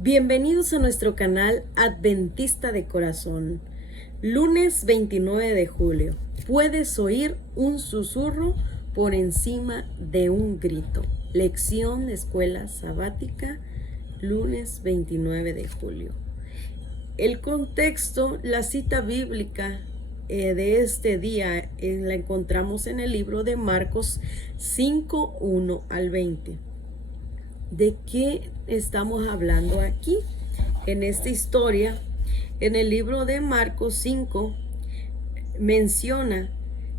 Bienvenidos a nuestro canal Adventista de Corazón. Lunes 29 de julio. Puedes oír un susurro por encima de un grito. Lección de escuela sabática, lunes 29 de julio. El contexto, la cita bíblica de este día la encontramos en el libro de Marcos 5, 1 al 20. ¿De qué estamos hablando aquí? En esta historia, en el libro de Marcos 5, menciona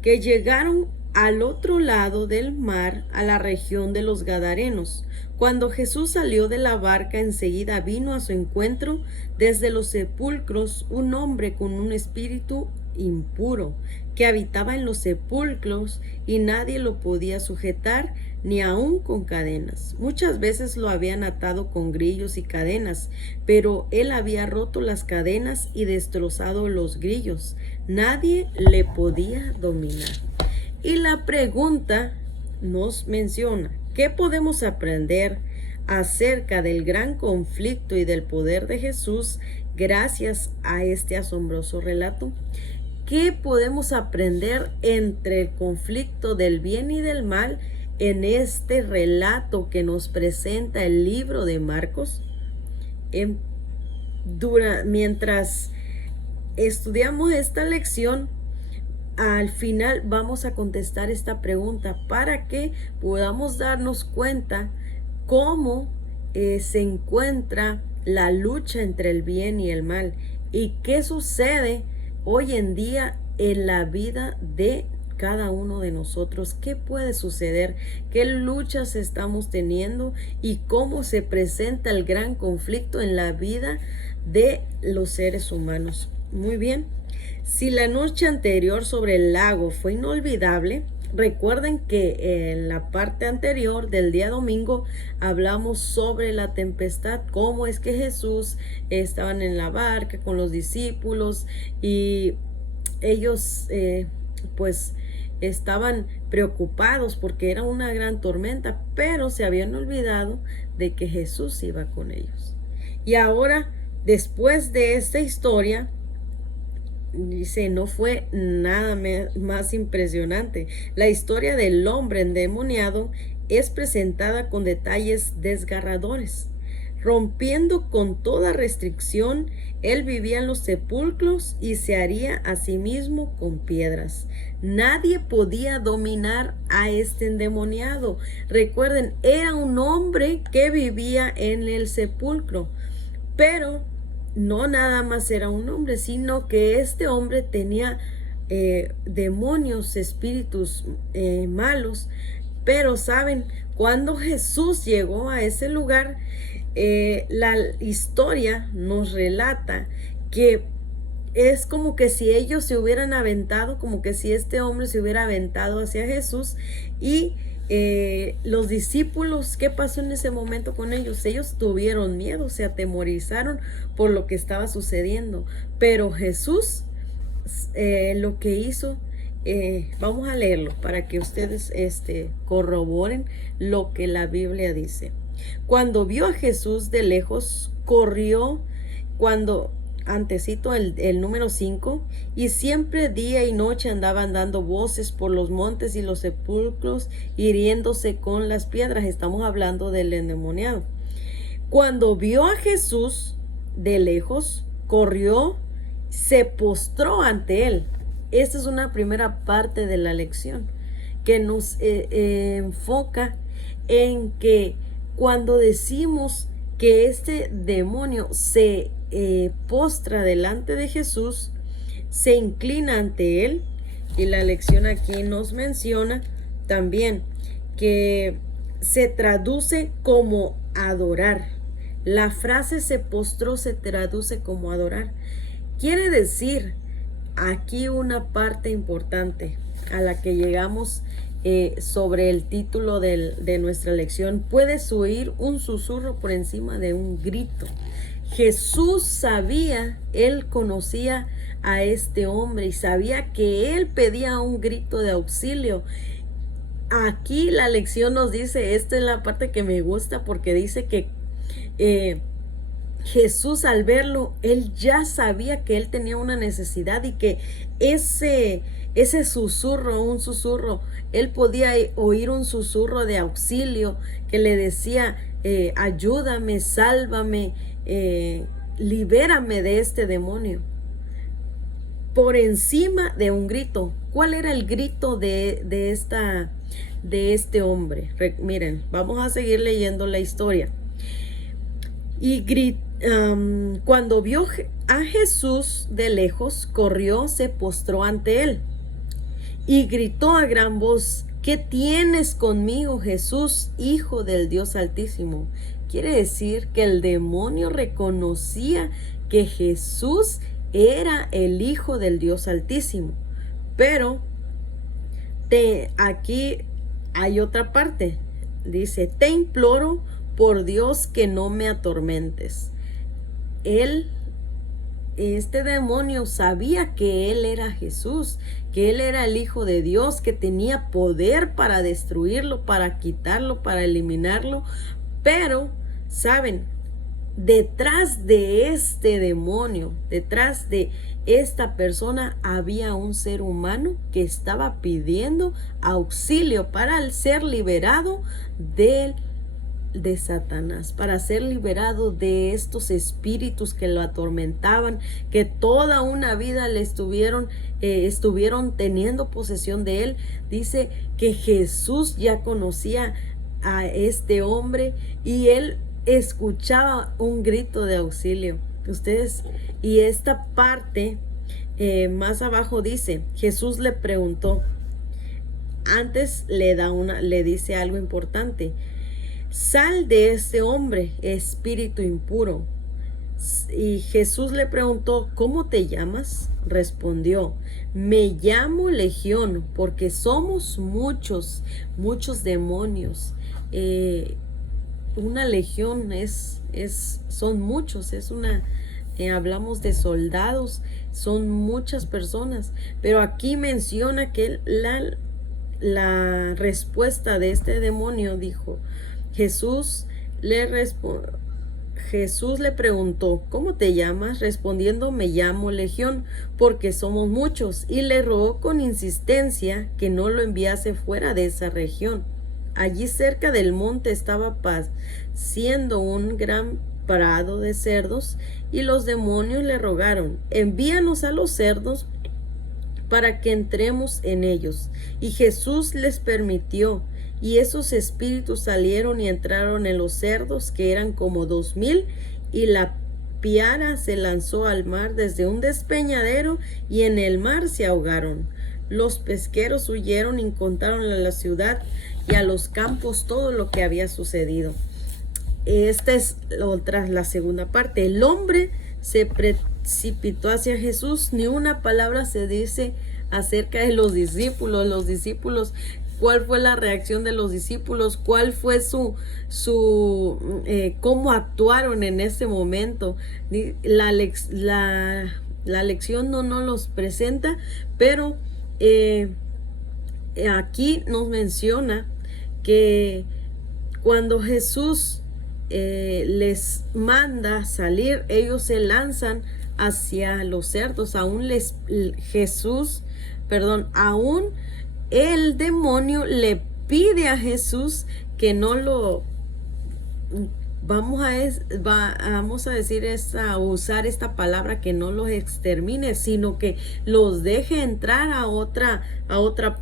que llegaron al otro lado del mar, a la región de los Gadarenos. Cuando Jesús salió de la barca, enseguida vino a su encuentro desde los sepulcros un hombre con un espíritu impuro que habitaba en los sepulcros y nadie lo podía sujetar ni aun con cadenas. Muchas veces lo habían atado con grillos y cadenas, pero él había roto las cadenas y destrozado los grillos. Nadie le podía dominar. Y la pregunta nos menciona, ¿qué podemos aprender acerca del gran conflicto y del poder de Jesús gracias a este asombroso relato? ¿Qué podemos aprender entre el conflicto del bien y del mal en este relato que nos presenta el libro de Marcos? Mientras estudiamos esta lección, al final vamos a contestar esta pregunta para que podamos darnos cuenta cómo se encuentra la lucha entre el bien y el mal y qué sucede hoy en día en la vida de cada uno de nosotros. ¿Qué puede suceder? ¿Qué luchas estamos teniendo? ¿Y cómo se presenta el gran conflicto en la vida de los seres humanos? Muy bien. Si la noche anterior sobre el lago fue inolvidable, recuerden que en la parte anterior del día domingo hablamos sobre la tempestad, cómo es que Jesús estaban en la barca con los discípulos y ellos pues estaban preocupados porque era una gran tormenta, pero se habían olvidado de que Jesús iba con ellos. Y ahora, después de esta historia, dice, no fue nada más impresionante. La historia del hombre endemoniado es presentada con detalles desgarradores. Rompiendo con toda restricción, él vivía en los sepulcros y se haría a sí mismo con piedras. Nadie podía dominar a este endemoniado. Recuerden, era un hombre que vivía en el sepulcro, pero no nada más era un hombre, sino que este hombre tenía demonios, espíritus malos. Pero saben, cuando Jesús llegó a ese lugar, la historia nos relata que es como que si ellos se hubieran aventado, como que si este hombre se hubiera aventado hacia Jesús y los discípulos, ¿qué pasó en ese momento con ellos? Ellos tuvieron miedo, se atemorizaron por lo que estaba sucediendo, pero Jesús lo que hizo, vamos a leerlo para que ustedes corroboren lo que la Biblia dice. Cuando vio a Jesús de lejos, corrió, antecito el número 5, y siempre día y noche andaban dando voces por los montes y los sepulcros, hiriéndose con las piedras. Estamos hablando del endemoniado. Cuando vio a Jesús de lejos, corrió, se postró ante él. Esta es una primera parte de la lección que nos enfoca en que cuando decimos que este demonio se postra delante de Jesús, se inclina ante él, y la lección aquí nos menciona también que se traduce como adorar. La frase se postró se traduce como adorar. Quiere decir aquí una parte importante a la que llegamos sobre el título de nuestra lección. Puedes oír un susurro por encima de un grito. Jesús sabía, él conocía a este hombre y sabía que él pedía un grito de auxilio. Aquí la lección nos dice, esta es la parte que me gusta porque dice que Jesús, al verlo, él ya sabía que él tenía una necesidad y que ese susurro, un susurro, él podía oír un susurro de auxilio que le decía, ayúdame, sálvame, libérame de este demonio. Por encima de un grito. ¿Cuál era el grito de este hombre? Miren, vamos a seguir leyendo la historia. Y cuando vio a Jesús de lejos, corrió, se postró ante él y gritó a gran voz: ¿qué tienes conmigo, Jesús, Hijo del Dios Altísimo? Quiere decir que el demonio reconocía que Jesús era el Hijo del Dios Altísimo. Pero aquí hay otra parte. Dice: te imploro por Dios que no me atormentes. Este demonio sabía que él era Jesús, que él era el Hijo de Dios, que tenía poder para destruirlo, para quitarlo, para eliminarlo. Pero, ¿saben? Detrás de este demonio, detrás de esta persona, había un ser humano que estaba pidiendo auxilio para ser liberado de Satanás, para ser liberado de estos espíritus que lo atormentaban, que toda una vida le estuvieron teniendo posesión de él. Dice que Jesús ya conocía a este hombre y él escuchaba un grito de auxilio. Y esta parte más abajo dice: Jesús le preguntó. Antes le dice algo importante: sal de este hombre, espíritu impuro. Y Jesús le preguntó: ¿cómo te llamas? Respondió: me llamo Legión, porque somos muchos demonios. Una legión son muchos, hablamos de soldados, son muchas personas. Pero aquí menciona que la respuesta de este demonio dijo: Jesús le preguntó: ¿cómo te llamas? Respondiendo: me llamo Legión, porque somos muchos. Y le rogó con insistencia que no lo enviase fuera de esa región. Allí cerca del monte estaba siendo un gran prado de cerdos, y los demonios le rogaron: envíanos a los cerdos para que entremos en ellos. Y Jesús les permitió, y esos espíritus salieron y entraron en los cerdos, que eran como 2000, y la piara se lanzó al mar desde un despeñadero, y en el mar se ahogaron. Los pesqueros huyeron y contaron a la ciudad y a los campos todo lo que había sucedido. Esta es la segunda parte. El hombre se precipitó hacia Jesús. Ni una palabra se dice acerca de los discípulos. ¿Cuál fue la reacción de los discípulos? ¿Cuál fue cómo actuaron en ese momento? La lección no nos los presenta, pero aquí nos menciona que cuando Jesús les manda salir, ellos se lanzan hacia los cerdos. Aún el demonio le pide a Jesús que no lo usar esta palabra, que no los extermine, sino que los deje entrar a otra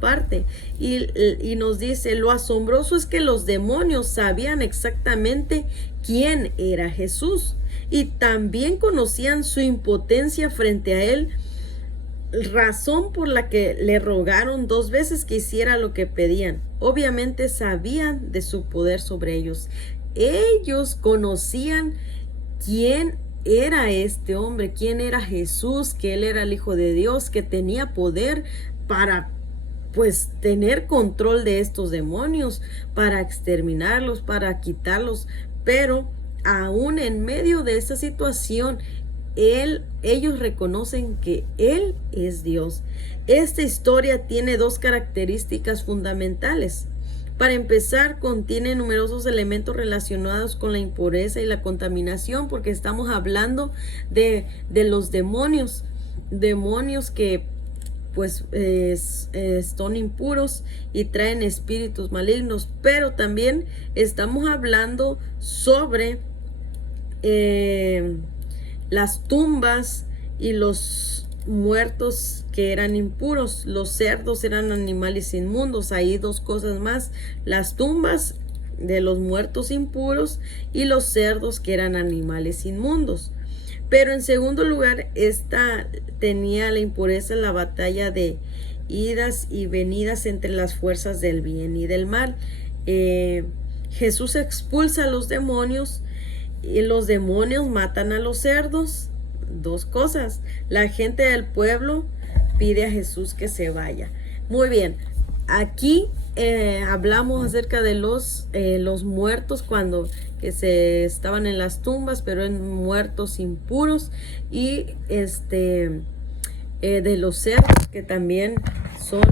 parte. Y nos dice: lo asombroso es que los demonios sabían exactamente quién era Jesús, y también conocían su impotencia frente a él, razón por la que le rogaron 2 veces que hiciera lo que pedían. Obviamente sabían de su poder sobre ellos. Ellos conocían quién era este hombre, quién era Jesús, que él era el Hijo de Dios, que tenía poder para tener control de estos demonios, para exterminarlos, para quitarlos. Pero aún en medio de esa situación, ellos reconocen que Él es Dios. Esta historia tiene 2 características fundamentales. Para empezar, contiene numerosos elementos relacionados con la impureza y la contaminación, porque estamos hablando de los demonios, demonios que pues son impuros y traen espíritus malignos, pero también estamos hablando sobre las tumbas y los muertos que eran impuros. Los cerdos eran animales inmundos. Hay dos cosas más: las tumbas de los muertos impuros y los cerdos, que eran animales inmundos. Pero en segundo lugar, esta tenía la impureza en la batalla de idas y venidas entre las fuerzas del bien y del mal. Jesús expulsa a los demonios y los demonios matan a los cerdos. Dos cosas. La gente del pueblo pide a Jesús que se vaya. Muy bien. Aquí hablamos acerca de los muertos cuando que se estaban en las tumbas, pero en muertos impuros, y de los cerdos, que también son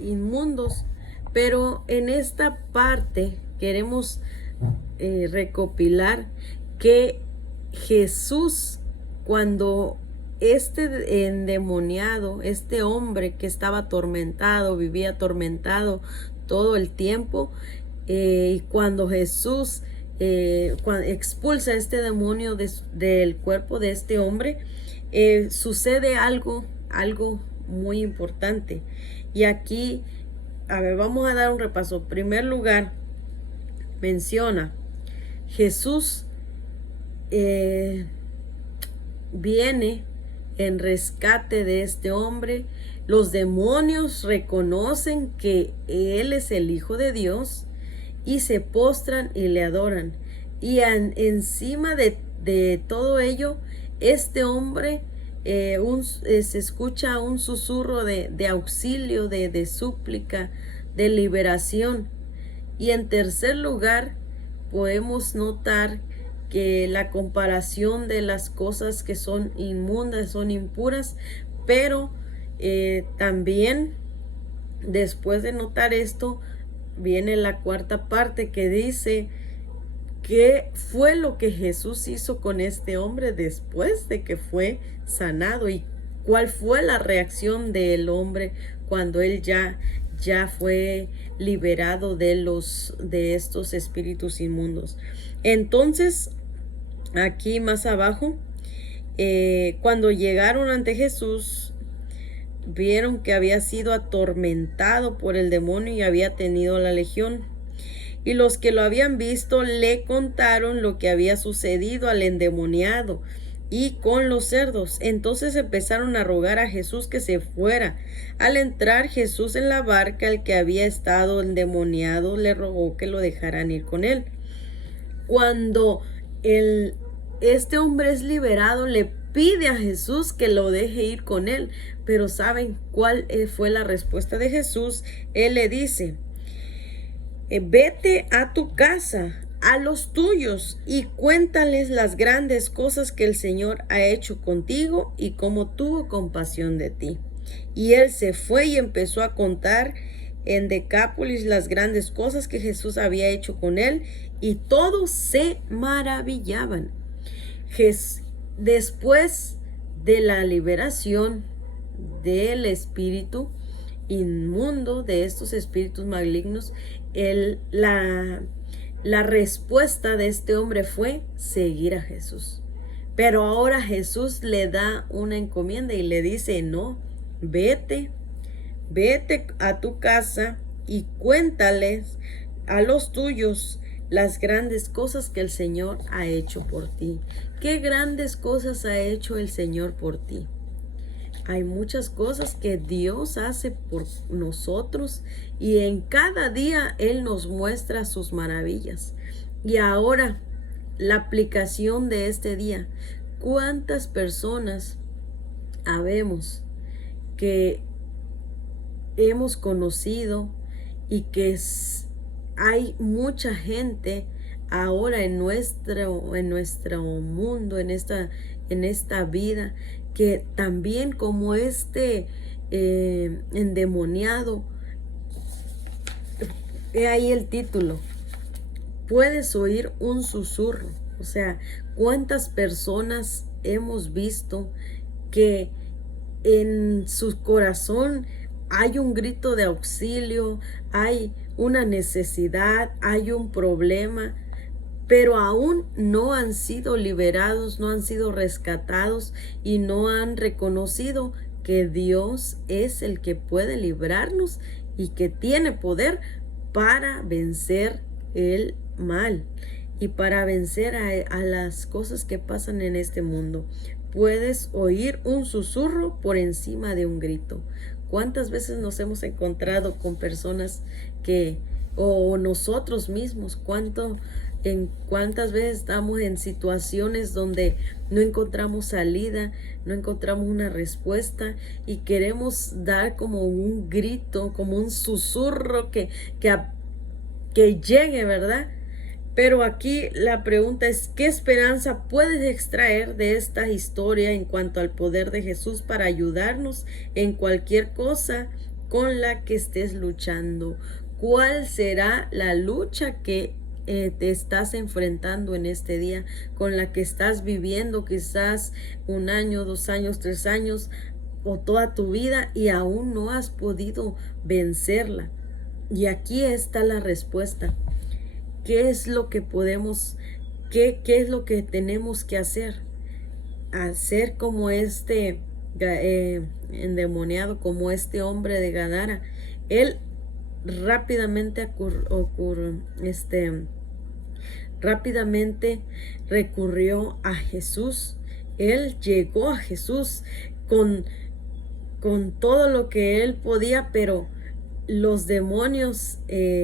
inmundos. Pero en esta parte queremos recopilar que Jesús, cuando este endemoniado, este hombre que estaba atormentado, vivía atormentado todo el tiempo, y cuando Jesús cuando expulsa este demonio del cuerpo de este hombre, sucede algo muy importante. Y aquí, a ver, vamos a dar un repaso. En primer lugar, menciona Jesús viene en rescate de este hombre. Los demonios reconocen que Él es el Hijo de Dios y se postran y le adoran. Y encima de todo ello, este hombre se escucha un susurro de auxilio, de súplica, de liberación. Y en tercer lugar, podemos notar que la comparación de las cosas que son inmundas, son impuras, pero también después de notar esto, viene la cuarta parte que dice qué fue lo que Jesús hizo con este hombre después de que fue sanado y cuál fue la reacción del hombre cuando él ya fue liberado de estos espíritus inmundos. Entonces, aquí más abajo, cuando llegaron ante Jesús, vieron que había sido atormentado por el demonio y había tenido la legión. Y los que lo habían visto le contaron lo que había sucedido al endemoniado y con los cerdos. Entonces empezaron a rogar a Jesús que se fuera. Al entrar Jesús en la barca, el que había estado endemoniado le rogó que lo dejaran ir con él. Cuando este hombre es liberado, le pide a Jesús que lo deje ir con él. Pero ¿saben cuál fue la respuesta de Jesús? Él le dice: vete a tu casa, a los tuyos, y cuéntales las grandes cosas que el Señor ha hecho contigo y cómo tuvo compasión de ti. Y él se fue y empezó a contar en Decápolis las grandes cosas que Jesús había hecho con él, y todos se maravillaban. Después de la liberación del espíritu inmundo, de estos espíritus malignos, la respuesta de este hombre fue seguir a Jesús. Pero ahora Jesús le da una encomienda y le dice: no, vete a tu casa y cuéntales a los tuyos las grandes cosas que el Señor ha hecho por ti. ¿Qué grandes cosas ha hecho el Señor por ti? Hay muchas cosas que Dios hace por nosotros y en cada día Él nos muestra sus maravillas. Y ahora, la aplicación de este día. ¿Cuántas personas habemos que hemos conocido y que hay mucha gente ahora en nuestro mundo, en esta vida, que también como endemoniado He ahí el título. Puedes oír un susurro. O sea, ¿cuántas personas hemos visto que en su corazón hay un grito de auxilio, hay una necesidad, hay un problema, pero aún no han sido liberados, no han sido rescatados y no han reconocido que Dios es el que puede librarnos y que tiene poder para vencer el mal y para vencer a las cosas que pasan en este mundo? Puedes oír un susurro por encima de un grito. ¿Cuántas veces nos hemos encontrado con personas que, o nosotros mismos, cuántas veces estamos en situaciones donde no encontramos salida, no encontramos una respuesta y queremos dar como un grito, como un susurro que llegue, ¿verdad? Pero aquí la pregunta es, ¿qué esperanza puedes extraer de esta historia en cuanto al poder de Jesús para ayudarnos en cualquier cosa con la que estés luchando? ¿Cuál será la lucha que te estás enfrentando en este día, con la que estás viviendo quizás 1 año, 2 años, 3 años o toda tu vida y aún no has podido vencerla? Y aquí está la respuesta. ¿Qué es lo que podemos, qué es lo que tenemos que hacer? Hacer como este endemoniado, como este hombre de Gadara. Él rápidamente rápidamente recurrió a Jesús. Él llegó a Jesús con todo lo que él podía, pero los demonios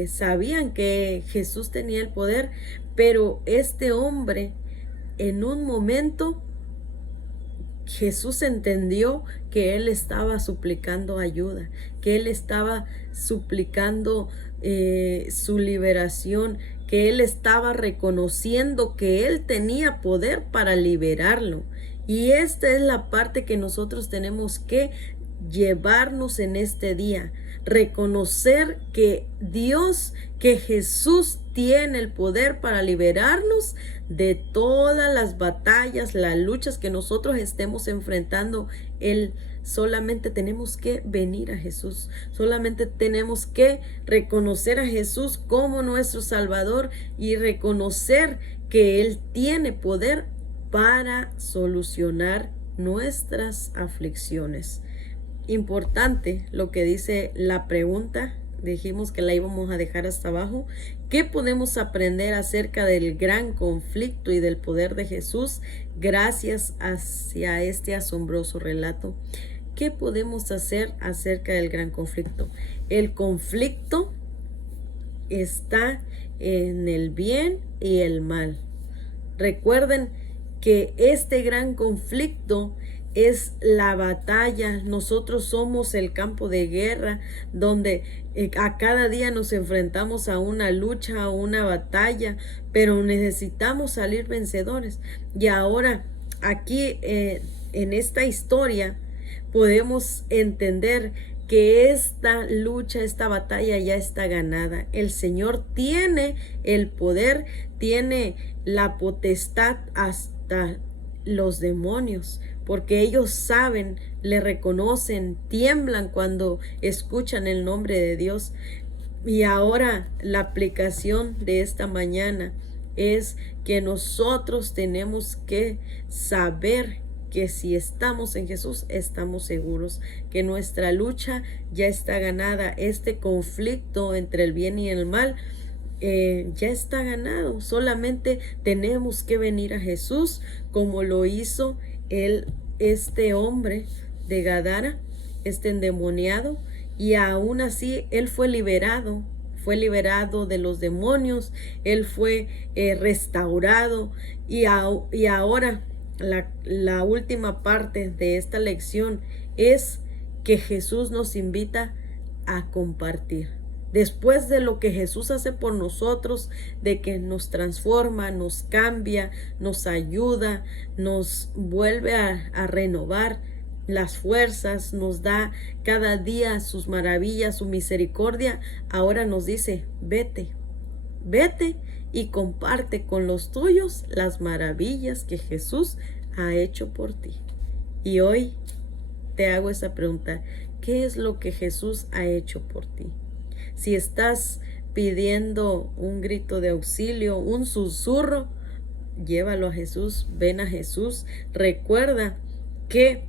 sabían que Jesús tenía el poder, pero este hombre en un momento Jesús entendió que él estaba suplicando ayuda, que él estaba suplicando su liberación, que él estaba reconociendo que él tenía poder para liberarlo. Y esta es la parte que nosotros tenemos que llevarnos en este día, reconocer que Dios, que Jesús tiene el poder para liberarnos de todas las batallas, las luchas que nosotros estemos enfrentando. Él solamente tenemos que venir a Jesús, solamente tenemos que reconocer a Jesús como nuestro Salvador y reconocer que Él tiene poder para solucionar nuestras aflicciones. Importante lo que dice la pregunta, dijimos que la íbamos a dejar hasta abajo. ¿Qué podemos aprender acerca del gran conflicto y del poder de Jesús gracias hacia este asombroso relato? ¿Qué podemos hacer acerca del gran conflicto? El conflicto está en el bien y el mal. Recuerden que este gran conflicto es la batalla. Nosotros somos el campo de guerra donde a cada día nos enfrentamos a una lucha, a una batalla, pero necesitamos salir vencedores. Y ahora aquí en esta historia podemos entender que esta lucha, esta batalla ya está ganada. El Señor tiene el poder, tiene la potestad hasta los demonios, porque ellos saben, le reconocen, tiemblan cuando escuchan el nombre de Dios. Y ahora la aplicación de esta mañana es que nosotros tenemos que saber que si estamos en Jesús, estamos seguros, que nuestra lucha ya está ganada. Este conflicto entre el bien y el mal ya está ganado. Solamente tenemos que venir a Jesús como lo hizo este hombre de Gadara, este endemoniado, y aún así él fue liberado de los demonios, él fue restaurado. Y ahora la última parte de esta lección es que Jesús nos invita a compartir. Después de lo que Jesús hace por nosotros, de que nos transforma, nos cambia, nos ayuda, nos vuelve a renovar, las fuerzas, nos da cada día sus maravillas, su misericordia, ahora nos dice, vete, vete y comparte con los tuyos las maravillas que Jesús ha hecho por ti. Y hoy te hago esa pregunta, ¿qué es lo que Jesús ha hecho por ti? Si estás pidiendo un grito de auxilio, un susurro, llévalo a Jesús, ven a Jesús. Recuerda que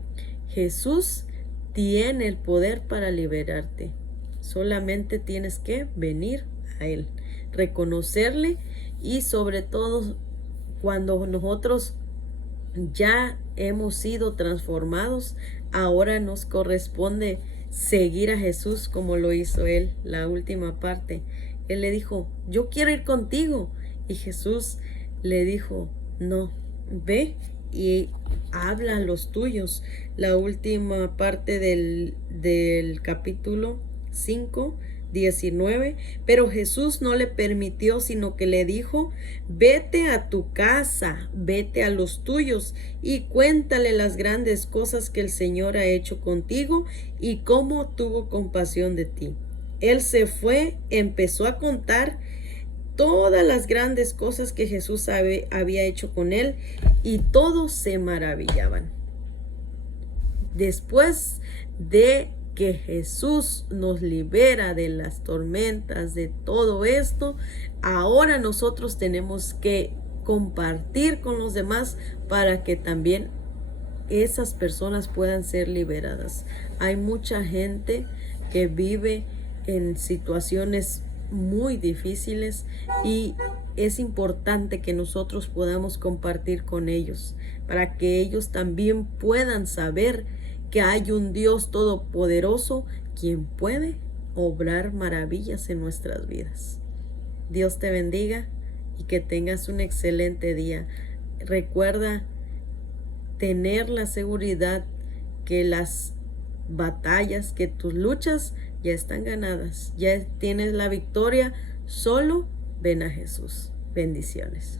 Jesús tiene el poder para liberarte. Solamente tienes que venir a Él, reconocerle y sobre todo cuando nosotros ya hemos sido transformados, ahora nos corresponde seguir a Jesús como lo hizo Él, la última parte. Él le dijo, yo quiero ir contigo. Y Jesús le dijo, no, ve y habla a los tuyos. La última parte del capítulo 5, 19, pero Jesús no le permitió, sino que le dijo, vete a tu casa, vete a los tuyos y cuéntale las grandes cosas que el Señor ha hecho contigo y cómo tuvo compasión de ti. Él se fue, empezó a contar todas las grandes cosas que Jesús había hecho con él y todos se maravillaban. Después de que Jesús nos libera de las tormentas, de todo esto, ahora nosotros tenemos que compartir con los demás para que también esas personas puedan ser liberadas. Hay mucha gente que vive en situaciones muy difíciles y es importante que nosotros podamos compartir con ellos para que ellos también puedan saber que hay un Dios todopoderoso quien puede obrar maravillas en nuestras vidas. Dios te bendiga y que tengas un excelente día. Recuerda tener la seguridad que las batallas, que tus luchas ya están ganadas, ya tienes la victoria. Solo ven a Jesús. Bendiciones.